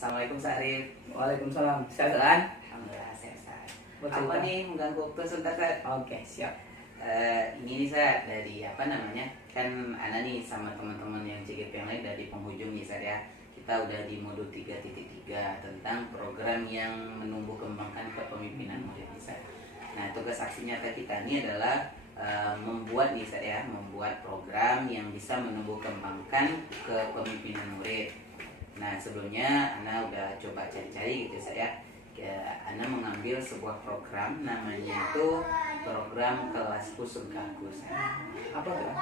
Assalamualaikum Sarif. Waalaikumsalam. Sehat kan? Alhamdulillah sehat. Buat Apa cerita? nih mengganggu waktu sebentar Sat? Oke, siap. Ini nih Sat, dari apa namanya? Kan Ana nih sama teman-teman yang CGP yang lain dari penghujung nih Sat ya. Kita udah di modul 3.3 tentang program yang menumbuh kembangkan kepemimpinan murid nih Sat. Nah, tugas aksi nyata kita ini adalah membuat nih Sat ya, membuat program yang bisa menumbuh kembangkan kepemimpinan murid. Nah, sebelumnya Ana udah coba cari-cari gitu saya. Ana mengambil sebuah program namanya itu program Kelasku Surgaku saya. Apa tuh?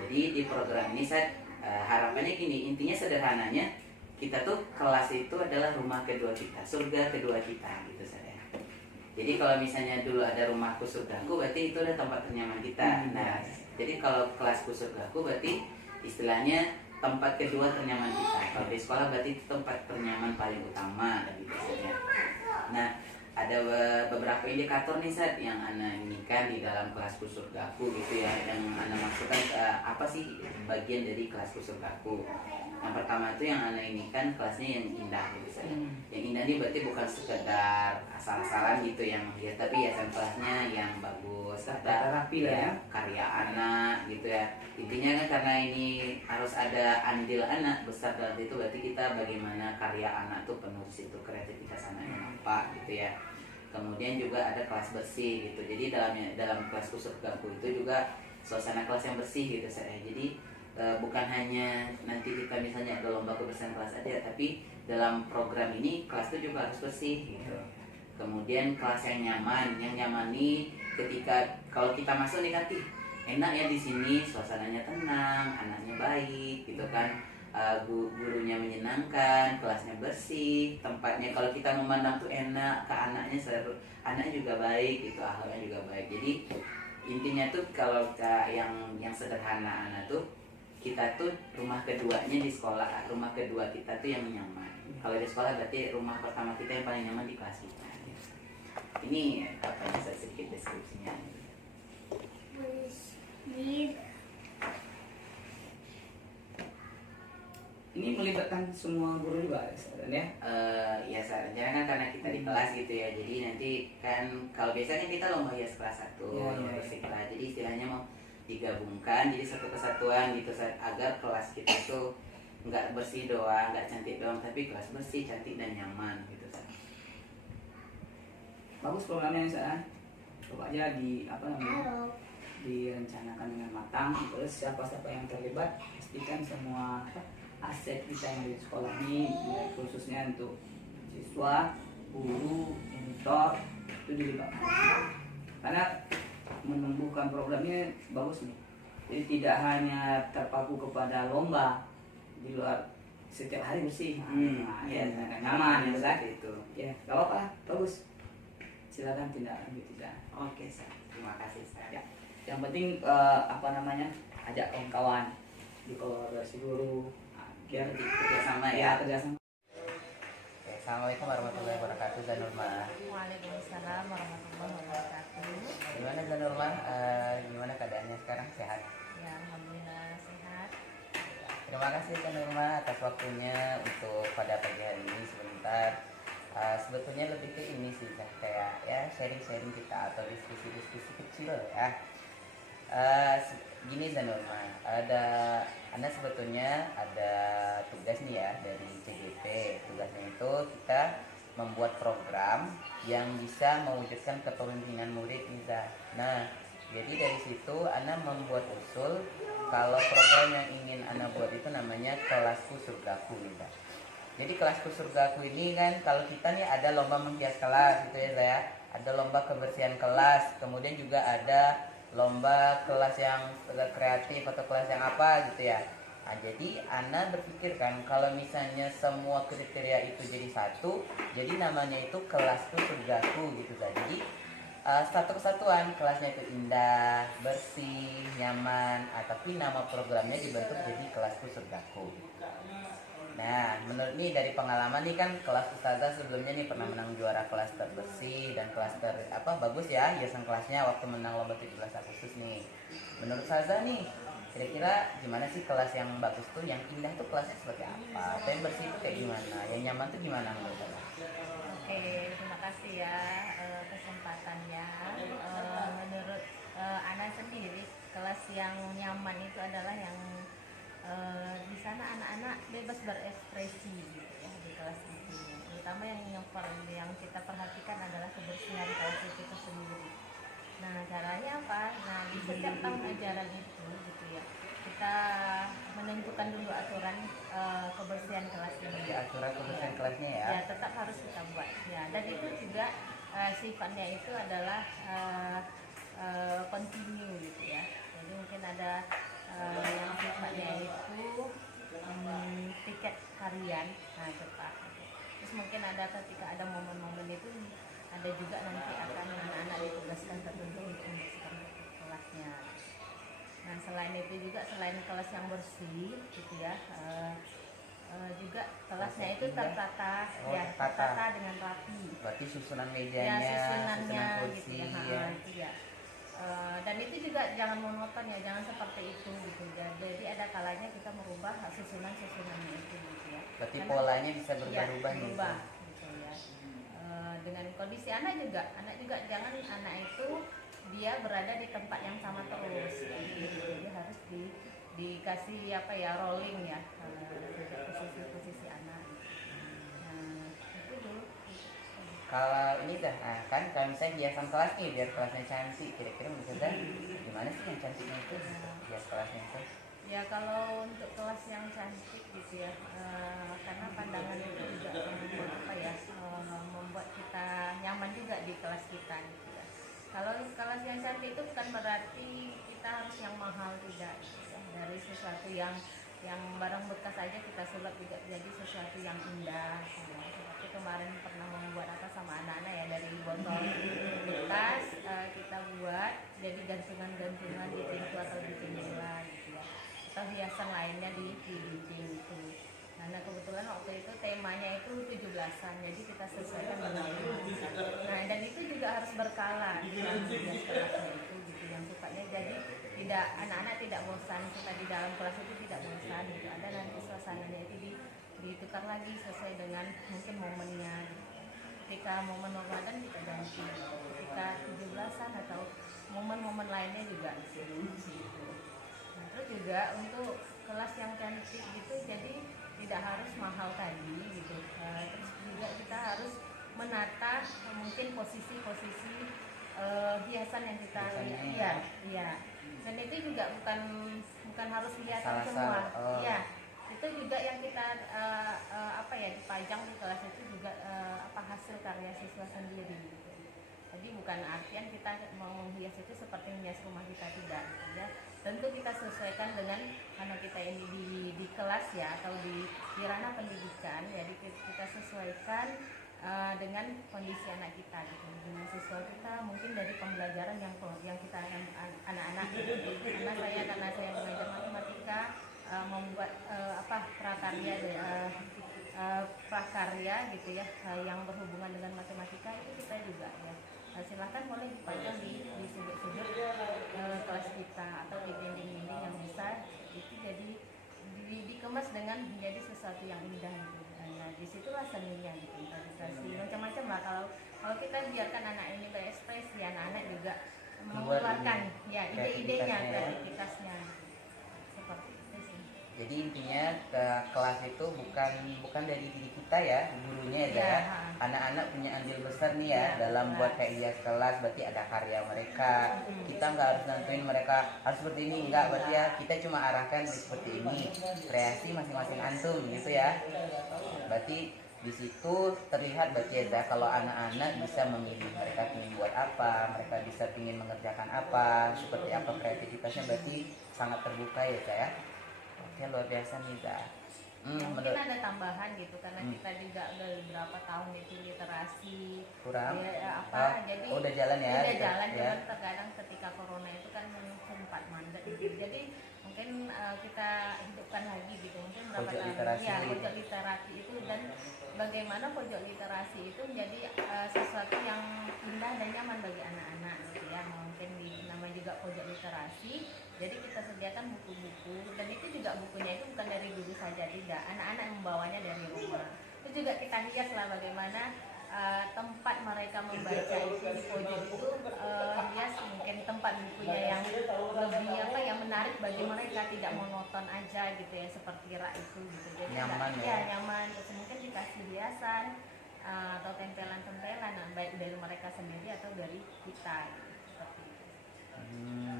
Jadi di program ini saya harapannya gini, intinya sederhananya kita tuh kelas itu adalah rumah kedua kita, surga kedua kita gitu saya. Jadi kalau misalnya dulu ada rumahku surgaku berarti itu adalah tempat ternyaman kita. Nah, jadi kalau kelasku surgaku berarti istilahnya tempat kedua ternyaman kita. Kalau di sekolah berarti itu tempat ternyaman paling utama dan biasanya. Nah, ada beberapa indikator nih Sat yang Ana inginkan di dalam Kelasku Surgaku gitu ya. Yang Ana maksudkan apa sih bagian dari Kelasku Surgaku. Yang pertama itu yang Ana inginkan kelasnya yang indah gitu Sat. Yang indah ini berarti bukan sekedar asal-asalan gitu yang ya, tapi ya kelasnya yang bagus, Tata rapi lah ya. karya anak gitu ya. Intinya kan karena ini harus ada andil anak besar dalam itu, berarti kita bagaimana karya anak tuh penuh di situ, kreativitas anaknya nampak gitu ya. Kemudian juga ada kelas bersih gitu. Jadi dalam kelasku surgaku itu juga suasana kelas yang bersih gitu saya. Jadi bukan hanya nanti kita misalnya ada lomba kebersihan kelas aja, tapi dalam program ini kelas itu juga harus bersih gitu. Kemudian kelas yang nyaman nih ketika kalau kita masuk nih nanti enak ya di sini, suasananya tenang, anaknya baik gitu kan. Gurunya menyenangkan, kelasnya bersih, tempatnya kalau kita memandang tuh enak ke anaknya, anaknya juga baik gitu, akhlaknya juga baik. Jadi intinya tuh kalau yang sederhana anak tuh kita tuh rumah keduanya di sekolah, rumah kedua kita tuh yang nyaman. Kalau di sekolah berarti rumah pertama kita yang paling nyaman di kelas kita. Ini apa yang saya sedikit deskripsinya. Ini melibatkan semua guru juga sebenarnya. Ya sebenarnya kan karena kita di kelas gitu ya, jadi nanti kan kalau biasanya kita lomba hias kelas 1 lomba bersih kelas, jadi istilahnya mau digabungkan jadi satu kesatuan gitu agar kelas kita tuh nggak bersih doang, nggak cantik doang, tapi kelas bersih, cantik dan nyaman gitu. Bagus programnya saya. Coba aja direncanakan dengan matang. Terus siapa-siapa yang terlibat pastikan semua aset kita yang di sekolah ini, khususnya untuk siswa, guru, monitor itu dilibatkan. Karena menumbuhkan programnya bagus nih. Jadi tidak hanya terpaku kepada lomba di luar, setiap hari bersih. Nyaman ya kan? Itu. Ya, gak apa-apa, bagus. Silakan tindak lanjut ya. Oke, terima kasih Ya. Yang penting ajak kawan-kawan di kolaborasi guru biar kerjasama ya kerjasama. Assalamualaikum warahmatullahi wabarakatuh, Zanurma. Waalaikumsalam warahmatullahi wabarakatuh. Gimana Zanurma? Gimana keadaannya sekarang, sehat? Ya, alhamdulillah sehat. Terima kasih Zanurma atas waktunya untuk pada pagi hari ini sebentar. Sebetulnya lebih ke ini sih kayak ya sharing-sharing kita atau diskusi-diskusi kecil ya. Gini Zanurma, Anda sebetulnya ada tugas nih ya dari CGP. Tugasnya itu kita membuat program yang bisa mewujudkan kepemimpinan murid Niza. Nah, jadi dari situ Anda membuat usul kalau program yang ingin Anda buat itu namanya Kelasku Surgaku Niza. Jadi Kelasku Surgaku ini kan kalau kita nih ada lomba menghias kelas gitu ya saya, ada lomba kebersihan kelas, kemudian juga ada lomba kelas yang kreatif atau kelas yang apa gitu ya. Nah, jadi Ana berpikir kan kalau misalnya semua kriteria itu jadi satu, jadi namanya itu Kelasku Surgaku gitu saja. Jadi satu kesatuan, kelasnya itu indah, bersih, nyaman, tapi nama programnya dibentuk jadi Kelasku Surgaku. Nah, menurut nih dari pengalaman nih kan kelas Ustazah sebelumnya nih pernah menang juara kelas terbersih dan kelas bagus ya hiasan kelasnya waktu menang lomba 17 Agustus nih. Menurut Ustazah nih Kira-kira gimana sih kelas yang bagus tuh, yang indah tuh kelasnya seperti apa? Atau yang bersih itu kayak gimana? Yang nyaman tuh gimana menurut Kakak? Oke, terima kasih ya kesempatannya. Menurut Ana sendiri, kelas yang nyaman itu adalah yang di sana anak-anak bebas berekspresi gitu ya di kelas itu. Terutama yang kita perhatikan adalah kebersihan kelas itu sendiri. Nah, caranya apa? Nah, di setiap tahun ajaran itu gitu ya. Kita menentukan dulu aturan kebersihan kelas ini. Di aturan kebersihan kelasnya ya. Ya, tetap harus kita buat. Ya, dan itu juga sifatnya itu adalah continue gitu ya. Jadi mungkin ada yang sifatnya itu tiket harian, nah itu Pak. Terus mungkin ada ketika ada momen-momen itu ada juga nanti akan anak-anak ditugaskan tertentu untuk membersihkan kelasnya. Nah selain itu juga selain kelas yang bersih gitu ya, juga kelasnya itu tertata, Oh, ya tertata dengan rapi. Berarti susunan Ya mejanya, susunannya susunan gitu kursi ya, ya. itu ya. Dan itu juga jangan monoton ya, jangan seperti itu gitu ya. Jadi ada kalanya kita merubah susunannya itu gitu ya. Berarti Karena- polanya bisa ya, berubah-ubah gitu. berubah gitu ya. Dengan kondisi anak juga jangan anak itu dia berada di tempat yang sama terus. Jadi harus dikasih apa ya, rolling ya, posisi anak. Nah itu dulu. Kalau ini dah, nah, kan kalau misalnya hiasan kelas nih biar kelasnya cantik, kira-kira menurut Kakak gimana sih yang cantiknya itu hias kelasnya itu? Ya kalau untuk kelas yang cantik gitu ya, karena pandangan itu juga apa ya, membuat kita nyaman juga di kelas kita gitu ya. Kalau kelas yang cantik itu bukan berarti kita harus yang mahal, tidak gitu ya. Dari sesuatu yang barang bekas aja kita sulap juga jadi sesuatu yang indah ya. Seperti kemarin pernah membuat apa sama anak-anak ya, dari botol bekas kita buat jadi gantungan-gantungan di pintu atau di jendela gitu ya, atau hiasan lainnya di dinding itu. Nah kebetulan waktu itu temanya itu 17-an, jadi kita sesuaikan dengan tema. Nah dan itu juga harus berkala hias kelasnya itu gitu, yang sifatnya jadi tidak, anak-anak tidak bosan, kita di dalam kelas itu tidak bosan gitu. Ada nanti suasananya itu ditukar lagi sesuai dengan mungkin momennya. Ketika momen Ramadan kita ganti, ketika 17-an atau momen-momen lainnya juga gitu. Nah, terus juga untuk kelas yang cantik gitu, jadi tidak harus mahal tadi gitu. Terus juga kita harus menata mungkin posisi-posisi hiasan yang kita lihat. Iya. Dan itu juga bukan harus hiasan semua. Iya. Itu juga yang kita apa ya, dipajang di kelas itu juga hasil karya siswa sendiri gitu. Jadi bukan artian kita mau menghias itu seperti menghias rumah kita, tidak ya. Tentu kita sesuaikan dengan, karena kita ini di kelas ya, atau di ranah pendidikan, jadi kita sesuaikan dengan kondisi anak kita gitu, dengan siswa kita, mungkin dari pembelajaran yang kita anak-anak karena saya mengajar matematika, membuat prakarya prakarya gitu ya, yang berhubungan dengan matematika itu kita juga ya. Silahkan boleh dipajang di sudut-sudut kelas kita atau di dinding-dinding yang bisa itu, jadi dikemas dengan menjadi sesuatu yang indah gitu. Nah disitulah seninya gitu, improvisasi macam-macam lah. Kalau kita biarkan anak ini berekspresi, anak-anak juga mengeluarkan ya ide-idenya, kreativitasnya gitu. Seperti itu sih. Jadi intinya ke kelas itu bukan dari diri kita ya, gurunya ya. Anak-anak punya andil besar nih ya, dalam buat kayak hias kelas, berarti ada karya mereka. Kita nggak harus nentuin mereka harus seperti ini, enggak, berarti ya kita cuma arahkan seperti ini. Kreasi masing-masing antum gitu ya. Berarti di situ terlihat berarti ya kalau anak-anak bisa memilih mereka ingin buat apa, mereka bisa ingin mengerjakan apa, seperti apa kreativitasnya, berarti sangat terbuka ya saya. Oke, luar biasa nih Zah. Mungkin ada tambahan gitu, karena kita juga udah beberapa tahun itu literasi kurang ya, jadi udah jalan ya, udah jalan ya. cuman terkadang ketika corona itu kan sempat mandek gitu. Jadi mungkin kita hidupkan lagi gitu, mungkin berapa Pojok tahun literasi. ya, pojok literasi itu, dan bagaimana pojok literasi itu menjadi sesuatu yang indah dan nyaman bagi anak-anak gitu ya. Mungkin namanya juga pojok literasi, Jadi kita sediakan buku-buku, dan itu juga bukunya itu bukan dari guru saja, tidak, anak-anak yang membawanya dari rumah. Itu juga kita hias lah bagaimana tempat mereka membaca itu di pojok itu hias mungkin tempat bukunya yang lebih apa yang menarik bagi mereka, tidak monoton aja gitu ya, seperti rak itu gitu. Jadi Nyaman ya, ya. nyaman. Terus mungkin dikasih hiasan atau tempelan-tempelan baik dari mereka sendiri atau dari kita gitu, seperti itu.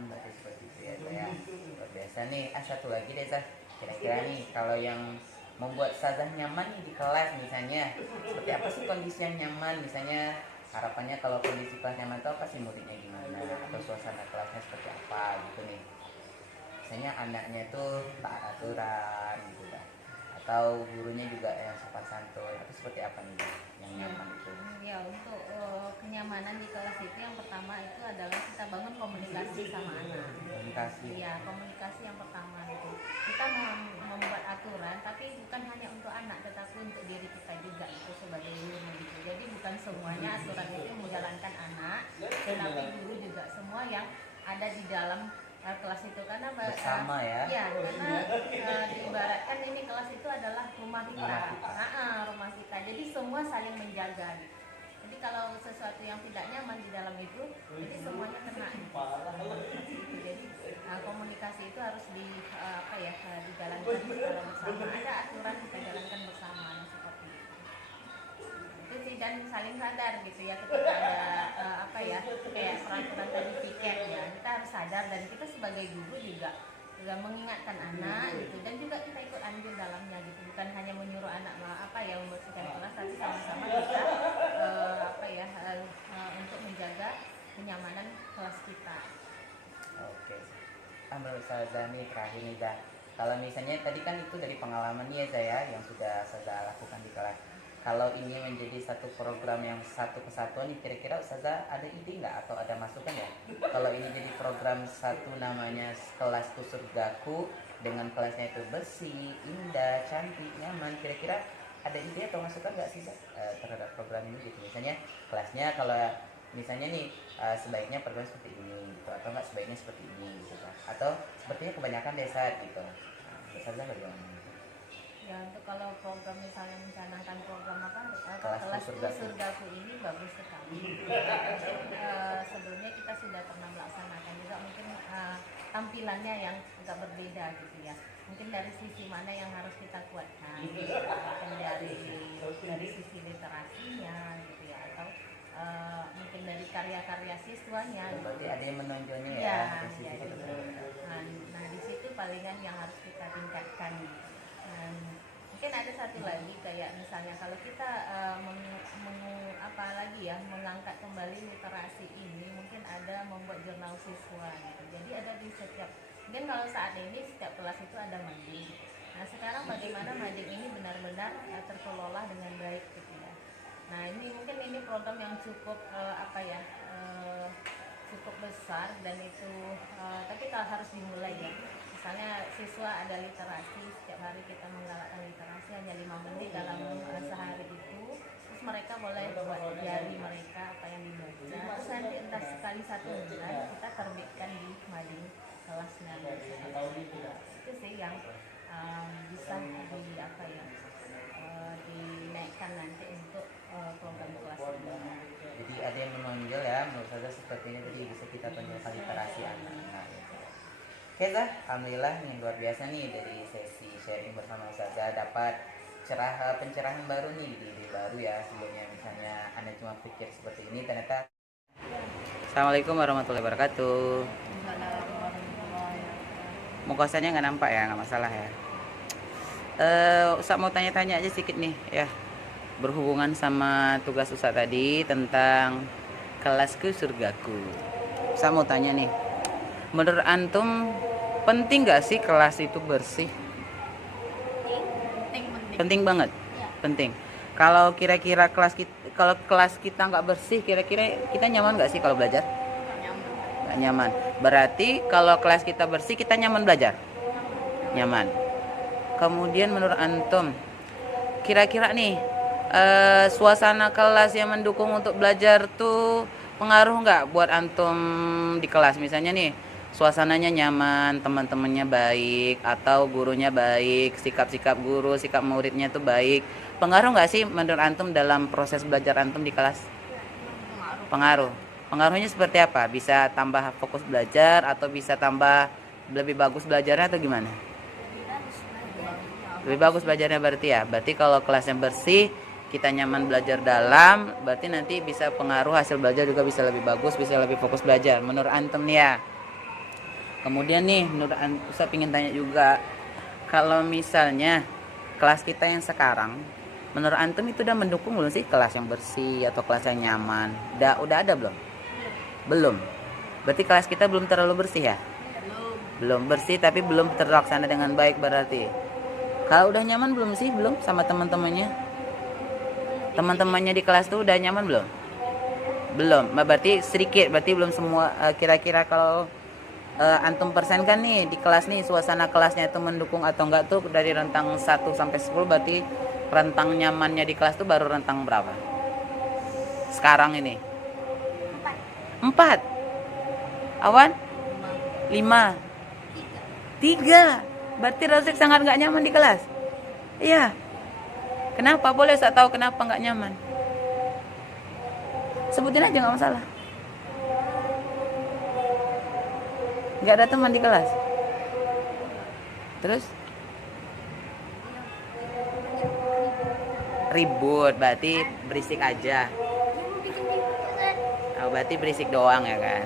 Berarti seperti itu ya saya. Luar biasa nih. Satu lagi deh Zah. Kira-kira nih kalau yang membuat Ustazah nyaman nih di kelas misalnya, seperti apa sih kondisi yang nyaman? Misalnya harapannya kalau kondisi kelas nyaman itu apa sih, muridnya gimana atau suasana kelasnya seperti apa gitu nih. Misalnya anaknya itu taat aturan gitu kan, atau gurunya juga yang sopan santun, atau seperti apa nih yang nyaman itu? Ya, untuk kenyamanan di kelas itu yang pertama itu adalah kita bangun komunikasi sama anak. Komunikasi. Iya, komunikasi yang pertama itu. Kita membuat aturan, tapi bukan hanya untuk anak, tetapi untuk diri kita juga itu sebagai guru gitu. Jadi bukan semuanya aturan itu menjalankan anak, tetapi guru juga semua yang ada di dalam kelas itu, karena Bersama ya. Iya, karena diibaratkan ini kelas itu adalah rumah kita. Rumah kita. Jadi semua saling menjaga. Jadi kalau sesuatu yang tidak nyaman di dalam itu, jadi semuanya kena. Jadi komunikasi itu harus dijalankan secara bersama. Ada aturan kita jalankan bersama seperti itu. Itu sih, dan saling sadar gitu ya, ketika ada kayak peraturan tadi piket ya, kita harus sadar, dan kita sebagai guru juga mengingatkan anak gitu, dan juga kita ikut andil dalamnya gitu, bukan hanya menyuruh anak membersihkan kelas, tapi sama-sama kita untuk menjaga kenyamanan kelas kita. Oke. Menurut Ustazah nih terakhir nih Zah, kalau misalnya tadi kan itu dari pengalaman ya saya yang sudah Ustazah lakukan di kelas. Kalau ini menjadi satu program yang satu kesatuan nih, kira-kira Ustazah ada ide nggak atau ada masukan ya? Kalau ini jadi program satu namanya Kelasku Surgaku, dengan kelasnya itu bersih, indah, cantik, nyaman, kira-kira ada ide atau masukan nggak sih Zah, terhadap program ini gitu? Misalnya kelasnya kalau misalnya nih sebaiknya program seperti ini gitu, atau enggak sebaiknya seperti ini gitu kan, atau sepertinya kebanyakan desa gitu. Ustazah bagaimana? Ya, untuk kalau program misalnya mencanangkan program Kelasku Surgaku ini bagus sekali. Sebelumnya kita sudah pernah melaksanakan juga, mungkin tampilannya yang agak berbeda gitu ya. Mungkin dari sisi mana yang harus kita kuatkan, mungkin dari sisi literasinya gitu ya, atau mungkin dari karya-karya siswanya. Berarti ada yang menonjolnya Ya, ya. nah di situ palingan yang harus kita tingkatkan. Mungkin ada satu lagi, kayak misalnya kalau kita mengangkat kembali literasi ini, mungkin ada membuat jurnal siswa gitu. Jadi ada di setiap, mungkin kalau saat ini setiap kelas itu ada mading. Nah sekarang bagaimana mading ini benar-benar terkelola dengan baik gitu ya. Nah ini mungkin ini program yang cukup cukup besar, dan itu tapi kalau harus dimulai ya. Misalnya siswa ada literasi, setiap hari kita menggalakkan literasi hanya 5 menit dalam sehari itu. Terus mereka boleh buat diary mereka apa yang dibaca. Terus nanti entah sekali 1 bulan kita terbitkan di mading kelasnya. Itu sih yang bisa dinaikkan nanti untuk program kelas ini. Jadi ada yang menonjol ya, menurut saya sepertinya tadi bisa kita tonjolkan literasi anak-anak gitu. Oke Zah, alhamdulillah nih luar biasa nih dari sesi sharing bersama Ustazah dapat pencerahan baru nih, ide baru ya. Sebelumnya misalnya Anda cuma pikir seperti ini, ternyata. Assalamualaikum warahmatullahi wabarakatuh. Mukosanya nggak nampak ya, nggak masalah ya. Ustaz mau tanya-tanya aja sedikit nih ya, berhubungan sama tugas Ustaz tadi tentang Kelasku Surgaku. Ustaz mau tanya nih, menurut antum penting nggak sih kelas itu bersih? Penting banget Ya. penting. Kalau kira-kira kalau kelas kita nggak bersih, kira-kira kita nyaman nggak sih kalau belajar? Nggak nyaman. Berarti kalau kelas kita bersih, kita nyaman belajar? Nyaman. Kemudian menurut antum, kira-kira nih suasana kelas yang mendukung untuk belajar tuh pengaruh nggak buat antum di kelas? Misalnya nih suasananya nyaman, teman-temannya baik, atau gurunya baik, sikap-sikap guru, sikap muridnya tuh baik. Pengaruh nggak sih menurut antum dalam proses belajar antum di kelas? Pengaruh. Pengaruhnya seperti apa? Bisa tambah fokus belajar atau bisa tambah lebih bagus belajarnya atau gimana? Lebih bagus belajarnya berarti ya. Berarti kalau kelasnya bersih, kita nyaman belajar dalam, berarti nanti bisa pengaruh hasil belajar juga bisa lebih bagus, bisa lebih fokus belajar. Menurut antum nih ya. Kemudian nih, menurut Ustaz ingin tanya juga, kalau misalnya kelas kita yang sekarang, menurut antum itu udah mendukung belum sih kelas yang bersih atau kelas yang nyaman? Udah ada belum? Belum. Berarti kelas kita belum terlalu bersih ya? Belum bersih tapi belum terlaksana dengan baik berarti. Kalau udah nyaman belum sih? Belum sama teman-temannya? Teman-temannya di kelas tuh udah nyaman belum? Belum. Berarti sedikit, berarti belum semua. Kira-kira kalau antum persen kan nih di kelas nih, suasana kelasnya itu mendukung atau enggak tuh dari rentang 1 sampai 10, berarti rentang nyamannya di kelas tuh baru rentang berapa? Sekarang ini 4. Awan 5. 3. Berarti Razik sangat nggak nyaman di kelas. Iya. Kenapa? Boleh saya tahu kenapa nggak nyaman? Sebutin aja, nggak masalah. Nggak ada teman di kelas. Terus? Ribut, berarti berisik aja. Oh, berarti berisik doang ya kan?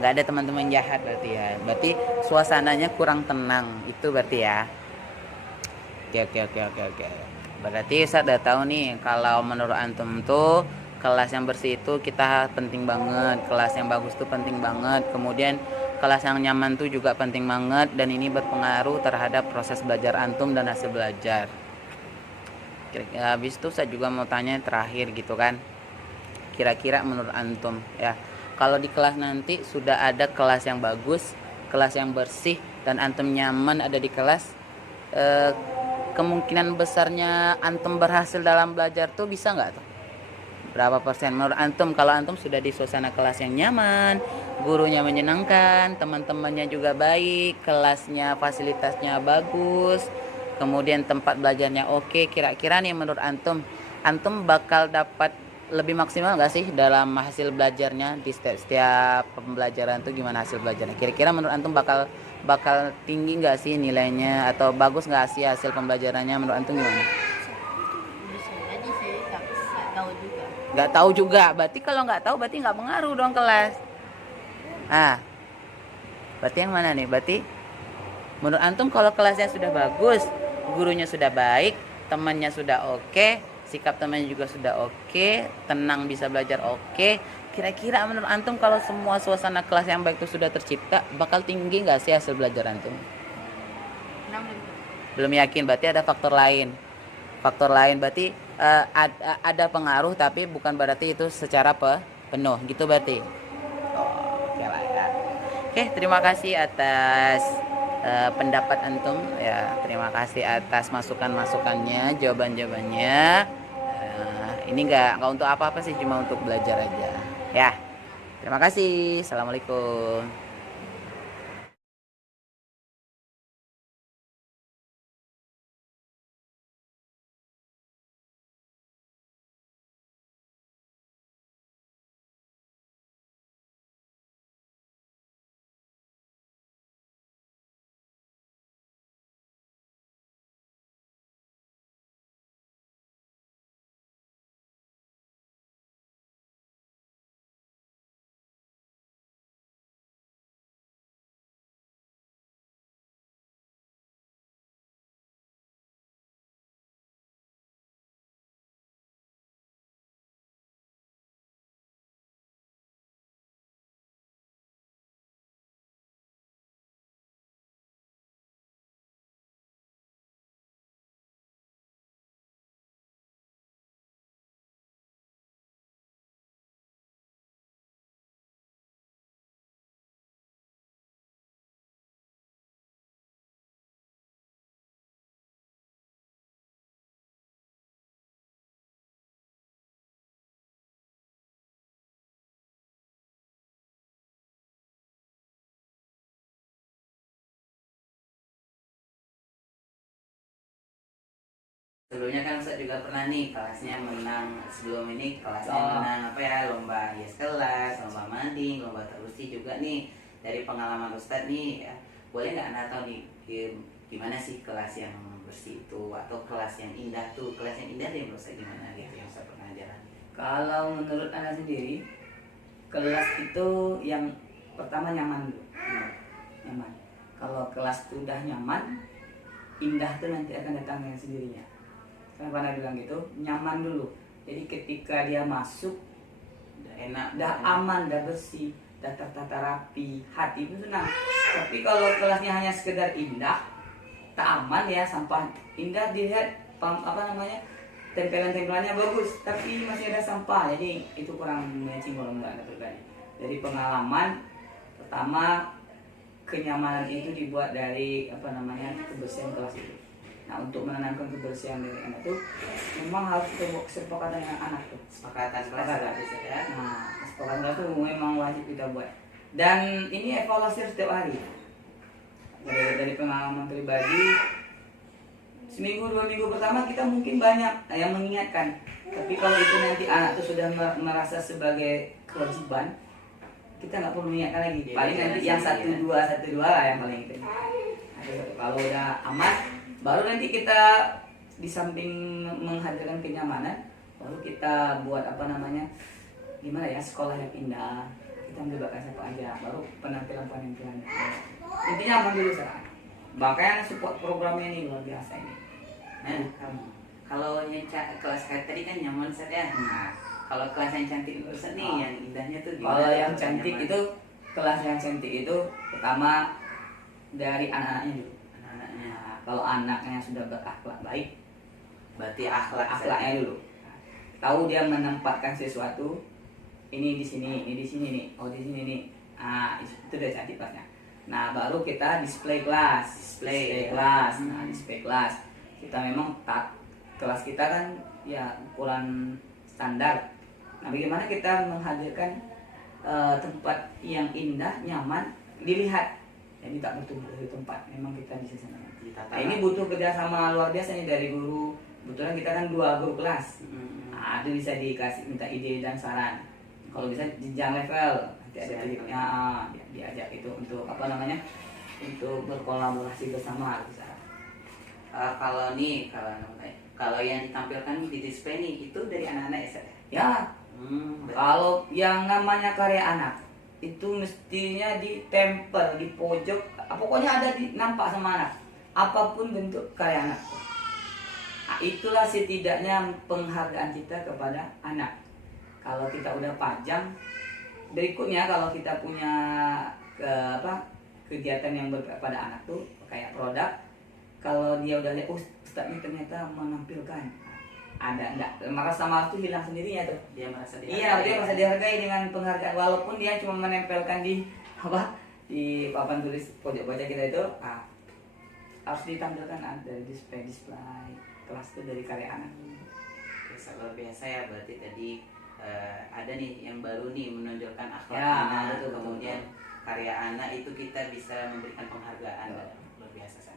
Nggak ada teman-teman jahat berarti ya. Berarti suasananya kurang tenang, itu berarti ya. Oke. Berarti saya udah tahu nih, kalau menurut antum tuh kelas yang bersih itu kita penting banget, kelas yang bagus tuh penting banget. Kemudian kelas yang nyaman tuh juga penting banget, dan ini berpengaruh terhadap proses belajar antum dan hasil belajar. Habis itu saya juga mau tanya terakhir gitu kan. Kira-kira menurut antum ya, kalau di kelas nanti sudah ada kelas yang bagus, kelas yang bersih, dan antum nyaman ada di kelas, kemungkinan besarnya antum berhasil dalam belajar tuh bisa nggak tuh? Berapa persen menurut antum kalau antum sudah di suasana kelas yang nyaman, gurunya menyenangkan, teman-temannya juga baik, kelasnya fasilitasnya bagus, kemudian tempat belajarnya oke, kira-kira nih menurut antum bakal dapat lebih maksimal nggak sih dalam hasil belajarnya di setiap pembelajaran tuh? Gimana hasil belajarnya? Kira-kira menurut antum bakal tinggi nggak sih nilainya, atau bagus nggak sih hasil pembelajarannya? Menurut antum gimana? Bisa jadi sih, tapi nggak tahu juga. Nggak tahu juga. Berarti kalau nggak tahu berarti nggak pengaruh dong kelas. Berarti yang mana nih? Berarti menurut antum kalau kelasnya sudah bagus, gurunya sudah baik, temannya sudah oke, sikap temannya juga sudah oke, tenang bisa belajar oke, kira-kira menurut antum kalau semua suasana kelas yang baik itu sudah tercipta, bakal tinggi nggak sih hasil belajar antum? Belum yakin, berarti ada faktor lain. Faktor lain berarti ada pengaruh, tapi bukan berarti itu secara penuh gitu berarti. Oke lah ya. Oke, terima kasih atas pendapat antum ya. Terima kasih atas masukan-masukannya, jawaban-jawabannya. Ini nggak untuk apa-apa sih, cuma untuk belajar aja. Ya. Terima kasih. Assalamualaikum. Sebelumnya kan Ustadz juga pernah nih kelasnya menang, sebelum ini kelasnya Oh. menang apa ya, lomba hias kelas, lomba mading, lomba terusi juga nih. Dari pengalaman Ustadz nih ya, boleh nggak Anda tahu nih gimana sih kelas yang bersih itu atau kelas yang indah tuh, kelas yang indah dia menurut saya gimana gitu yang Ustadz pernah jalani. Kalau menurut Anda sendiri, kelas itu yang pertama nyaman dulu. Nyaman. Kalau kelas itu udah nyaman, indah tuh nanti akan datang dengan sendirinya. Kenapa Anda bilang gitu? Nyaman dulu. Jadi ketika dia masuk, Udah enak, udah aman, udah bersih, udah tertata rapi, hati itu senang. Tapi kalau kelasnya hanya sekedar indah, tak aman ya, sampah indah dilihat tempelan-tempelannya bagus, tapi masih ada sampah, jadi itu kurang matching kalau menurut Anda pribadi. Dari pengalaman pertama, kenyamanan itu dibuat dari kebersihan kelas itu. Nah, untuk menanamkan kebersihan dari anak itu memang harus kita buat kesepakatan dengan anak tuh. kesepakatan kelas Kesepakatan. berarti ya. Nah, kesepakatan kelas itu memang wajib kita buat. Dan ini evaluasi setiap hari. Dari pengalaman pribadi, seminggu 2 minggu pertama kita mungkin banyak yang mengingatkan. Tapi kalau itu nanti anak itu sudah merasa sebagai kewajiban, kita nggak perlu mengingatkan lagi. Jadi Paling nanti yang sendiri, 1-2 lah yang paling itu. Kalau udah aman, baru nanti kita di samping menghadirkan kenyamanan, baru kita buat gimana ya, sekolah yang indah. Kita melibatkan siapa aja, baru penampilan. Intinya aman dulu sekarang. Makanya support programnya ini luar biasa ini. Nah, kalau yang kelas kayak tadi kan nyaman Ustadz ya. Nah, kalau kelas yang cantik menurut Ustadz nih, yang indahnya tuh gimana? Kalau yang Kelas cantik nyaman? itu, kelas yang cantik itu pertama dari anak-anaknya dulu. Anak-anaknya. Nah, kalau anaknya sudah berakhlak baik, Berarti akhlak akhlaknya dulu. Tahu dia menempatkan sesuatu, ini di sini, ini di sini nih, oh di sini nih. Ah, itu udah cantik kelasnya. Nah, baru kita display kelas. Display. Kelas. Nah, display kelas. Kita memang kelas kita kan ya ukuran standar. Nah, bagaimana kita menghadirkan tempat yang indah, nyaman, dilihat. Jadi tak butuh dari tempat, memang kita bisa sana. Ditata Nah, ini butuh kerjasama luar biasa nih dari guru. Kebetulan kita kan 2 guru kelas. Nah, itu bisa dikasih, minta ide dan saran. Kalau bisa jenjang level, nanti ada Jenjang level. tipnya, diajak itu untuk untuk berkolaborasi bersama bisa. kalau yang ditampilkan di display nih itu dari anak-anak ya Ustadz? Ya, Berarti kalau yang namanya karya anak itu mestinya ditempel di pojok, pokoknya ada nampak sama anak. Apapun bentuk karya anak. Nah, itulah setidaknya penghargaan kita kepada anak. Kalau kita udah pajang, berikutnya kalau kita punya kegiatan yang pada anak tuh kayak produk, kalau dia udah lihat, Ustadz ini ternyata menampilkan, ada enggak, merasa malas tuh hilang sendirinya tuh. dia merasa Iya, dia merasa dihargai dengan penghargaan, walaupun dia cuma menempelkan di di papan tulis pojok-pojok kita itu. Harus ditampilkan ada display kelas itu dari karya anak. Luar biasa ya, berarti tadi ada nih yang baru nih menonjolkan akhlak Ya, anak, betul, kemudian betul. karya anak itu kita bisa memberikan penghargaan. Betul. Luar biasa San.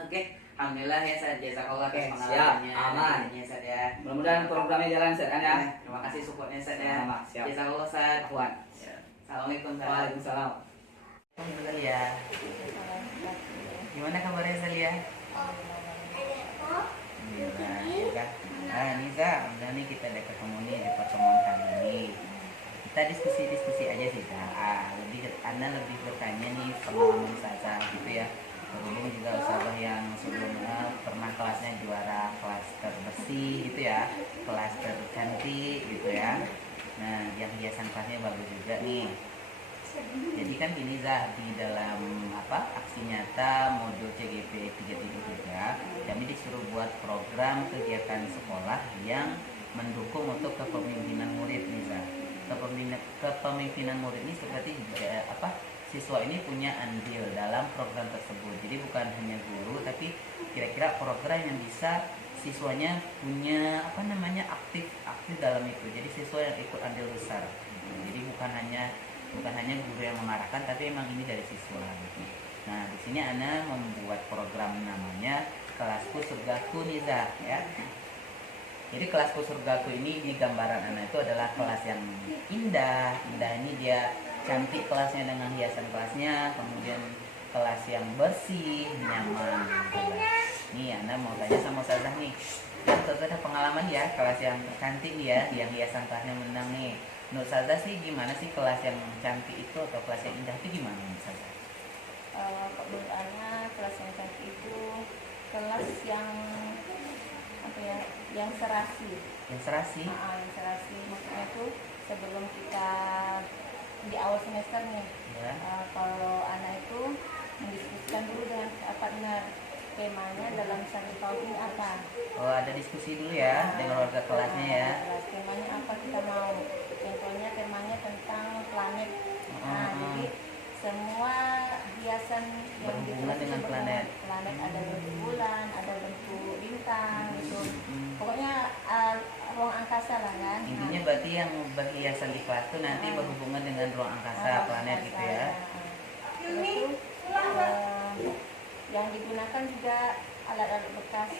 Oke, alhamdulillah ya San, jazakallah Oke, atas siap, pengalamannya, aman. idenya, San ya. Mudah-mudahan programnya jalan Ustaz kan ya. Terima kasih supportnya San ya. Sama, siap. Jazakallah San. Afwan. Ya. Assalamualaikum San. Waalaikumsalam. Alhamdulillah ya. Gimana kabarnya San ya? Alhamdulillah. Nah Niza, udah nih kita udah ketemu nih di pertemuan kali ini. Kita diskusi aja sih Anda lebih bertanya nih pengalaman Ustazah gitu ya. Berhubung juga Ustazah yang sebelumnya pernah kelasnya juara kelas terbersih gitu ya, kelas tercantik gitu ya. Nah yang hiasan kelasnya bagus juga nih. Jadi kan gini Zah, di dalam aksi nyata modul CGP 333 kami disuruh buat program kegiatan sekolah yang mendukung untuk kepemimpinan murid nih Zah. Kepemimpinan murid ini seperti siswa ini punya andil dalam program tersebut. Jadi bukan hanya guru, tapi kira-kira program yang bisa siswanya punya aktif dalam itu. Jadi siswa yang ikut andil besar. Jadi bukan hanya guru yang mengarahkan, tapi emang ini dari siswa gitu. Nah di sini Ana membuat program namanya kelasku surgaku nih Zah ya. Jadi kelasku surgaku ini di gambaran anak itu adalah kelas yang indah. Indah ini dia cantik kelasnya dengan hiasan kelasnya, kemudian kelas yang bersih, nyaman. Nih anak mau tanya sama Ustazah nih. Ya, Ustazah ada pengalaman ya kelas yang cantik nih ya, yang hiasan kelasnya menang nih. Menurut Ustazah sih gimana sih kelas yang cantik itu atau kelas yang indah itu gimana Ustazah? Menurut Ana kelas yang cantik itu kelas yang apa ya, yang serasi. Yang serasi? Yang serasi maksudnya tuh sebelum kita di awal semester nih, Ya. kalau anak itu mendiskusikan dulu dengan partner temanya dalam satu tahun ini apa. Oh ada diskusi dulu ya dengan warga kelasnya ya. Temanya apa kita mau. Contohnya temanya tentang planet. Nah, jadi semua hiasan yang berhubungan dengan planet. Planet ada bentuk bulan, ada bentuk bintang gitu. Pokoknya ruang angkasa lah kan. Intinya berarti yang berhiasan di kelas itu nanti berhubungan dengan ruang angkasa, planet gitu ya. Terus yang digunakan juga alat-alat bekas.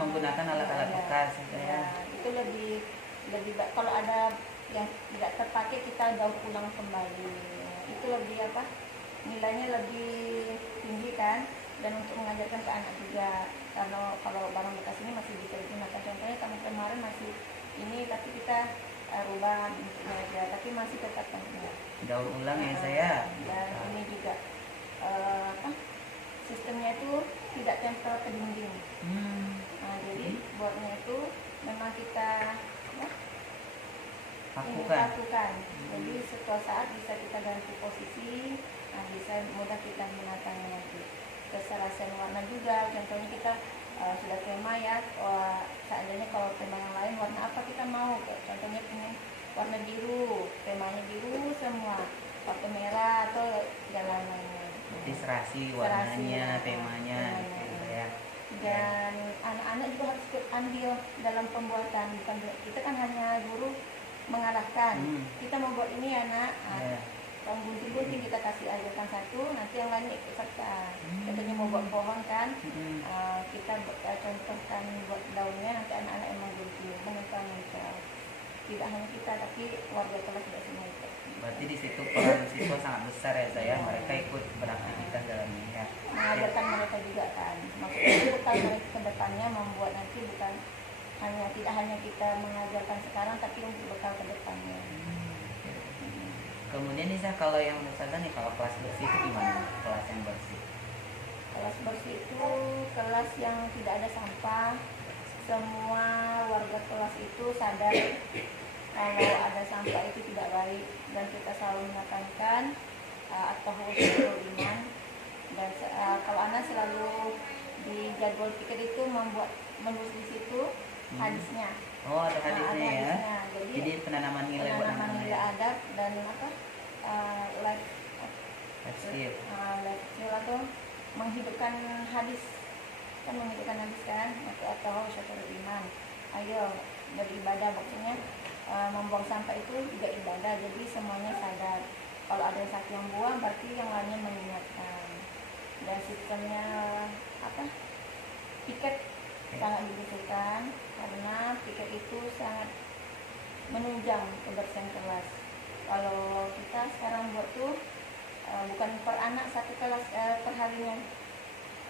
Menggunakan alat-alat bekas ya. Itu lebih kalau ada yang tidak terpakai kita daur ulang kembali. Itu lebih apa? Nilainya lebih tinggi kan, dan untuk mengajarkan ke anak juga. Karena kalau barang bekas ini masih bisa digunakan. Contohnya kemarin masih ini tapi kita rubah bentuknya aja, tapi masih tetap kan daur ulang ya saya. Dan ini juga sistemnya itu tidak tempel ke dinding. Nah, jadi boardnya itu memang kita lakukan. Jadi setiap saat bisa kita ganti posisi, nah bisa mudah kita menggunakannya nanti. Keserasian warna juga, contohnya kita sudah tema ya, seandainya kalau tema yang lain warna apa kita mau, contohnya pengen warna biru, temanya biru semua, atau merah atau jalanannya. Jadi serasi warnanya, temanya gitu ya. Dan anak-anak juga harus ikut andil dalam pembuatan. Bukan kita kan hanya guru mengarahkan. Kita mau buat ini ya nak. Kalau gunting-gunting kita kasih ajarkan satu, nanti yang lainnya ikut serta. Contohnya mau buat pohon kan, kita contohkan buat daunnya, nanti anak-anak emang gunting, menempel-nempel. Tidak hanya kita, tapi warga kelas juga semua ikut. Berarti di situ peran siswa sangat besar ya saya. Mereka ikut beraktivitas dalamnya ya. Mengajarkan mereka juga kan. Maksudnya itu bukan mereka ke depannya membuat nanti bukan tidak hanya kita mengajarkan sekarang, tapi untuk bekal ke depannya. Kemudian nih kalau yang misalnya nih kalau kelas bersih itu gimana? Kelas yang bersih. Kelas bersih itu kelas yang tidak ada sampah. Semua warga kelas itu sadar kalau ada sampah itu tidak baik, dan kita selalu menekankan atau iman. Dan kalau anak selalu di jadwal pikir itu menulis di situ hadisnya. Oh ada hadisnya ya. Jadi penanaman nilai buat anak-anak nilai adab dan apa life skill. Life skill atau menghidupkan hadis kan, atau syakur iman. Ayo beribadah, maksudnya membuang sampah itu juga ibadah. Jadi semuanya sadar. Kalau ada satu yang buang, berarti yang lainnya mengingatkan. Dan sistemnya piket sangat dibutuhkan, karena piket itu sangat menunjang kebersihan kelas. Kalau kita sekarang buat tuh bukan per anak satu kelas per harinya.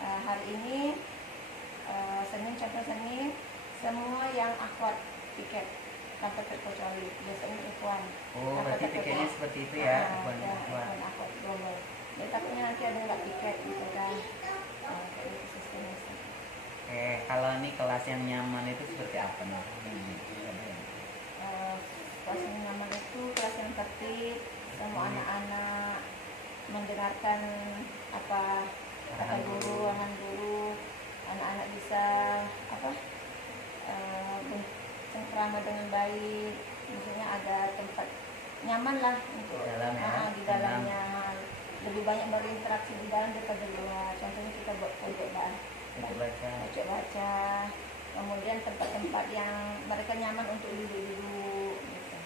Hari ini Senin, contoh Senin, semua yang akhwat piket tanpa terkecuali, biasanya ikhwan. Oh berarti pikirnya seperti itu ya, ikhwan akhwat global. Jadi takutnya nanti ada nggak piket gitu kan. Sistemnya sih. Kalau nih kelas yang nyaman itu seperti apa nih? Kelas yang nyaman itu kelas yang tertib, semua anak-anak mendengarkan apa kata guru, arahan guru, anak-anak bisa cengkrama dengan baik, maksudnya ada tempat nyaman lah untuk di dalamnya. Lebih banyak berinteraksi di dalam daripada di luar. Contohnya kita buat pojok baca, kemudian tempat-tempat yang mereka nyaman untuk duduk-duduk gitu.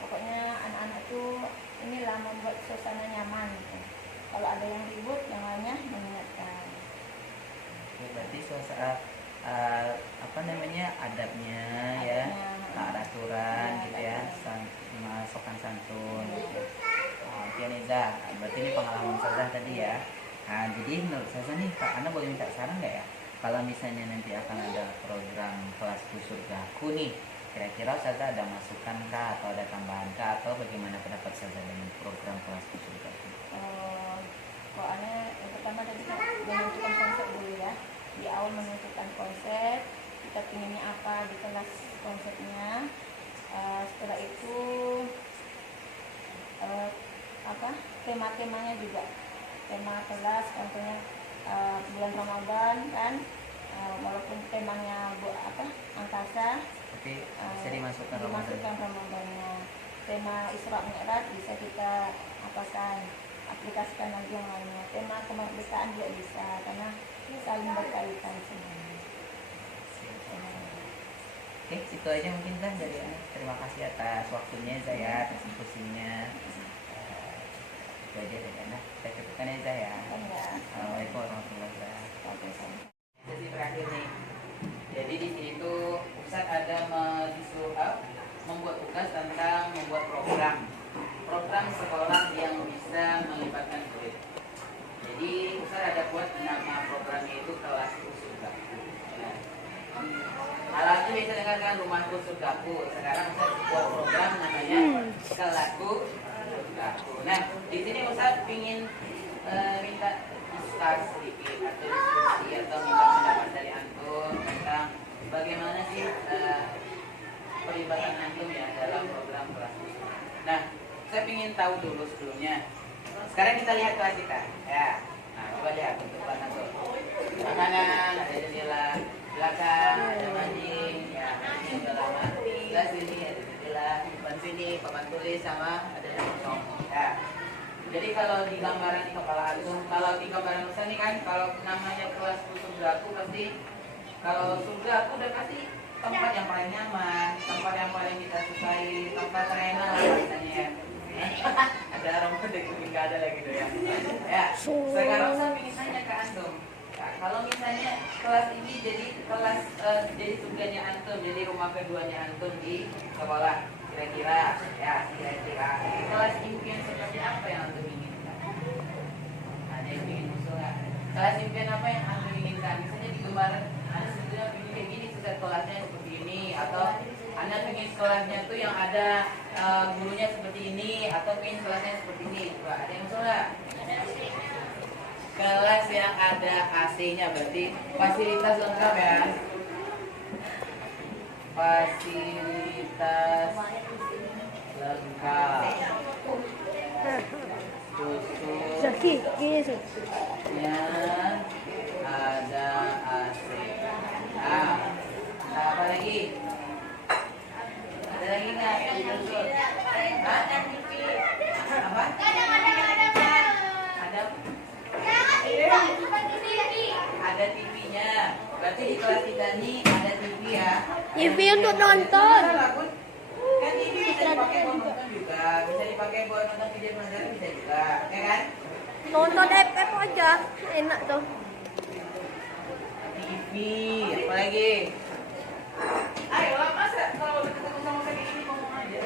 Pokoknya anak-anak tuh inilah membuat suasana nyaman gitu. Kalau ada yang ribut, yang lainnya mengingatkan. Oke, berarti apa namanya adabnya ya, ada aturan gitu ya, sama sopan santun. Gitu. Oke Neza, berarti ini pengalaman Ustazah tadi ya. Nah, jadi menurut Ustazah nih, Kak Ana boleh minta saran nggak ya? Kalau misalnya nanti akan ada program kelasku surgaku nih, kira-kira Ustazah ada masukan kah, atau ada tambahan kah, atau bagaimana pendapat Ustazah dengan program kelasku surgaku? Kalau aneh yang pertama tadi menentukan konsep dulu ya. Di awal menentukan konsep, kita pinginnya apa di kelas konsepnya. Setelah itu tema-temanya juga, tema kelas contohnya bulan Ramadan kan, walaupun temanya angkasa, Tapi bisa dimasukkan Ramadan. Ramadannya. Tema Isra Mi'raj bisa kita aplikasikan lagi yang lainnya. Tema kemerdekaan juga bisa, karena saling berkaitan semuanya. Oke, situ aja mungkin dah dari Ana. Terima kasih atas waktunya Zaya, atas diskusinya. Itu aja dari Ana. Kita cukupkan ya Zaya. Assalamualaikum warahmatullahi wabarakatuh. Sesi terakhir nih. Jadi di sini tuh Ustaz ada membuat tugas tentang membuat program sekolah yang bisa melibatkan murid. Jadi Ustaz ada buat nama programnya itu Kelasku Surgaku. Alatnya bisa dengarkan Rumahku Surgaku. Sekarang Ustaz buat program namanya Kelasku Surgaku. Nah, di sini Ustaz ingin minta diskus sedikit atau diskusi atau minta pendapat dari antum tentang bagaimana sih pelibatan antum ya dalam program Kelasku Surgaku. Nah, saya ingin tahu dulu sebelumnya. Sekarang kita lihat kelas kita, ya. Nah, coba lihat bentukan antum. Makanan, ada jendela belakang, ada mancing, ya. Ini udah lama. Sebelah sini ada jendela, depan sini papan tulis sama ada yang kosong. Ya. Jadi kalau di gambaran di kepala antum, kalau di gambaran Ustaz ini kan, kalau namanya Kelasku Surgaku pasti, kalau surga aku udah pasti tempat yang paling nyaman, tempat yang paling kita sukai, tempat terena rasanya ya. Ada orang udah nggak ada lagi tuh ya. Ya, sekarang saya ingin nanya ke antum. Nah, kalau misalnya kelas ini jadi kelas jadi surganya antum, jadi rumah keduanya antum di sekolah, kira-kira kelas impian seperti apa yang antum inginkan? Ada yang ingin usul nggak? Kelas impian apa yang antum inginkan? Misalnya di gambaran anda sebetulnya ingin kayak gini, sudah kelasnya seperti ini, atau anda ingin kelasnya tuh yang ada gurunya seperti ini, atau ingin kelasnya seperti ini. Coba ada yang usul nggak? Kelas yang ada AC-nya, berarti fasilitas lengkap ya. Fasilitas lengkap. Khususnya ada AC. Nah, apa lagi? Ada lagi nggak yang diusul? Apa? Ada TV-nya. Berarti di kelas kita ini ada TV ya. TV untuk nonton. Kan TV bisa dipakai buat nonton juga, bisa dipakai buat nonton video pelajaran bisa juga, ya kan? Nonton FF aja, enak tuh. TV, apa lagi? Ayo lah, masa kalau ketemu sama kayak gini ngomong aja.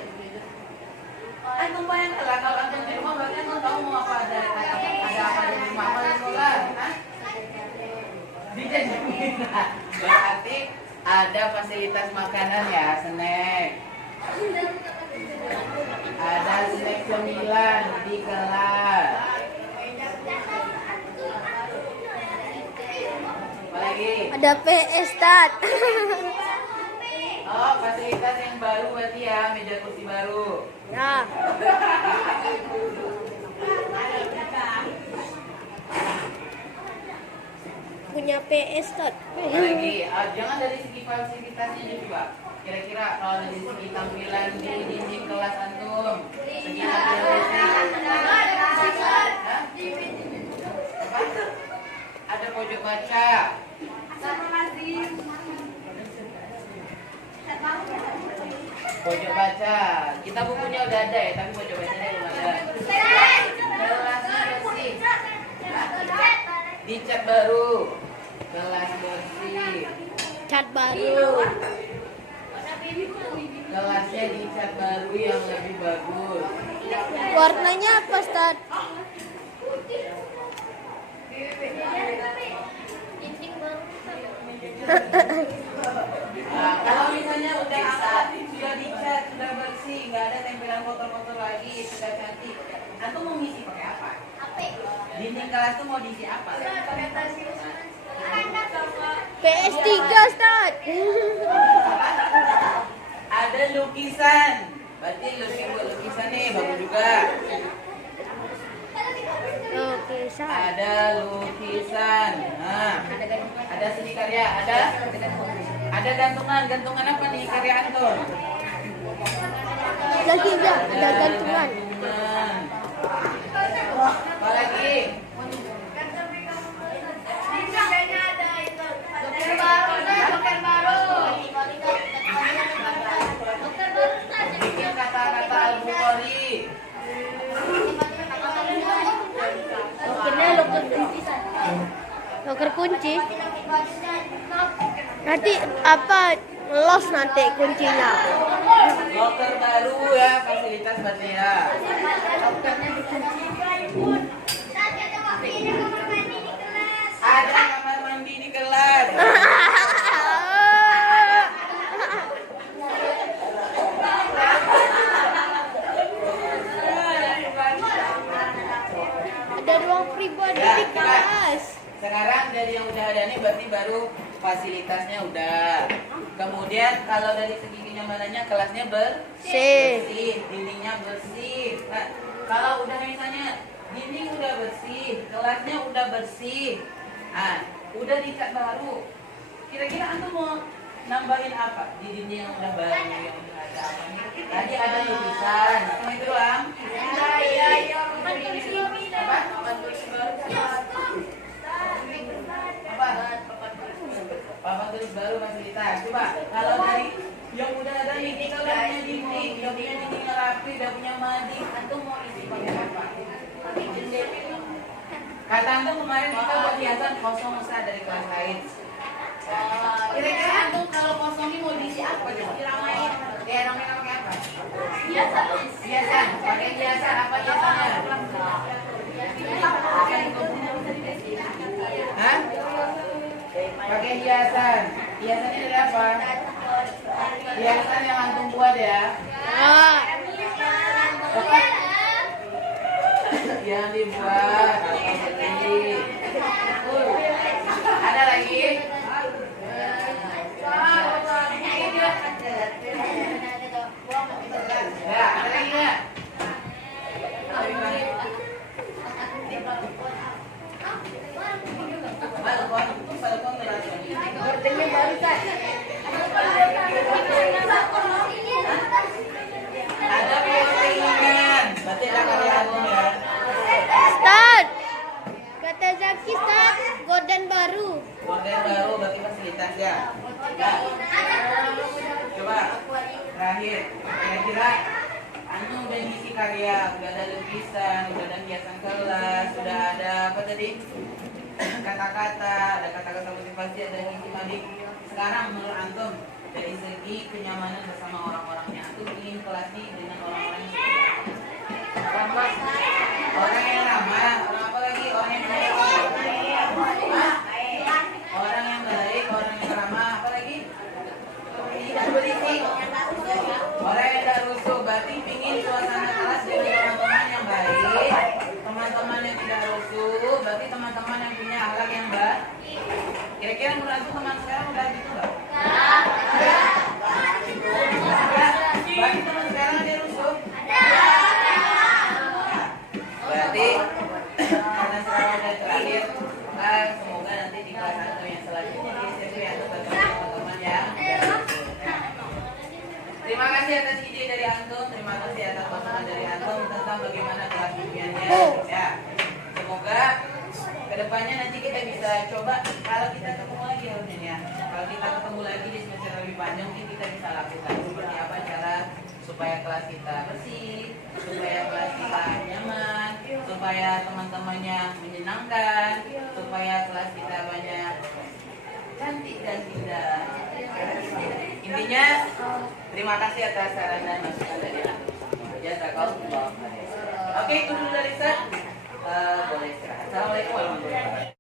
Antum bayangkan lah kalau antum di rumah berarti antum tahu mau apa ada apa di rumah apa di sekolah, dijajanin. Berarti ada fasilitas makanan ya, snack. Ada snack cemilan di kelas. Apa lagi? Ada PS Tat. Oh, fasilitas yang baru berarti ya, meja kursi baru. Ya. Punya PS Tat. Apa lagi? Jangan dari segi fasilitasnya juga. Kira-kira kalau dari segi tampilan di dinding kelas antum, segi tampilan apa? Ada pojok baca. Pojok baca. Kita bukunya udah ada ya, tapi pojok bacanya belum ada. Kelasnya bersih. Dicat baru. kelas bersih, Cat baru. kelasnya dicat baru yang lebih bagus. Warnanya apa, Ustaz? Nah, kalau misalnya udah angkat, sudah dicat, sudah bersih, nggak ada tempelan kotor-kotor lagi, sudah cantik, antum mau ngisi pakai apa? Dinding kelas tuh mau diisi apa? PS3, Ustaz. Ada lukisan, berarti lukisan nih bagus juga. Oke, Ustaz. Ada lukisan, nah, ada seni karya, ada gantungan apa nih karya antum? Lagi enggak? Ada gantungan. Apa lagi? Bikin kata-kata Al-Bukhari. Loker kunci. Nanti apa? Los nanti kuncinya. Loker baru ya, fasilitas berarti ya. Ada kamar mandi di kelas. Ada ruang pribadi Ya, di kelas. sekarang dari yang udah ada nih berarti baru fasilitasnya udah. Kemudian kalau dari segi kenyamanannya kelasnya bersih, dindingnya bersih. Nah, kalau udah misalnya dinding udah bersih, kelasnya udah bersih, udah dicat baru. Kira-kira antum mau nambahin apa di dinding yang udah baru yang udah ada apa nih? Tadi ada lukisan, cuma itu doang. Apa? Apa? Papan tulis baru fasilitas. Coba kalau dari yang udah ada nih, kita udah punya dinding, udah punya dindingnya rapi, udah punya mading, antum mau isi pakai apa? Kata antum kemarin kita buat hiasan kosong usah dari kelas lain. Kira-kira antum kalau kosongnya mau diisi apa coba? Diramain. Diramain pakai apa? Hiasan. Pakai hiasan apa hiasannya? Hah? Pakai hiasan. Hiasannya dari apa? Hiasan yang antum buat ya. Ah, Apa? Yang dibuat. Beli. Ada lagi? Ya, ada lagi nggak? Balkon gordenya baru, Kak. ada piringan. Berarti ada karya antum ya. Ustaz. Kata Zaki, Ustaz, gorden baru. Gorden baru berarti fasilitas ya. Ya. Coba terakhir, kira-kira anu udah ngisi karya, udah ada lukisan, udah ada hiasan kelas, udah ada apa tadi? Kata-kata, ada kata-kata motivasi, ada ngisi mading. Sekarang menurut antum dari segi kenyamanan bersama orang-orangnya, antum ingin kelas ini dengan orang-orang yang seperti apa? Ramah. Orang yang ramah, orang apa lagi? Orang yang baik. Hah? Orang yang baik, orang yang ramah, apa lagi? Tidak berisik. Orang yang tidak rusuh, berarti pingin suasana kelas jadi teman-teman yang baik, teman-teman yang tidak rusuh, berarti teman-teman yang punya akhlak yang baik. Kira-kira menurut antum teman sekarang udah gitu nggak? Ya. Berarti teman sekarang ada rusuh? Berarti karena sekarang udah terakhir, semoga nanti di kelas antum yang selanjutnya di SMP atau teman-teman yang terima kasih atas ide dari antum, terima kasih atas masukan dari antum tentang bagaimana kelas impiannya. Ya, semoga kedepannya nanti kita bisa coba kalau kita ketemu lagi harusnya ya. Kalau kita ketemu lagi di semester lebih panjang, mungkin kita bisa lakukan seperti apa cara supaya kelas kita bersih, supaya kelas kita nyaman, supaya teman-temannya menyenangkan, supaya kelas kita banyak cantik dan indah. Intinya terima kasih atas saran dan masukan dari aku. Jazakallah. Oke, itu dulu dari saya. Boleh istirahat. Assalamualaikum warahmatullahi wabarakatuh.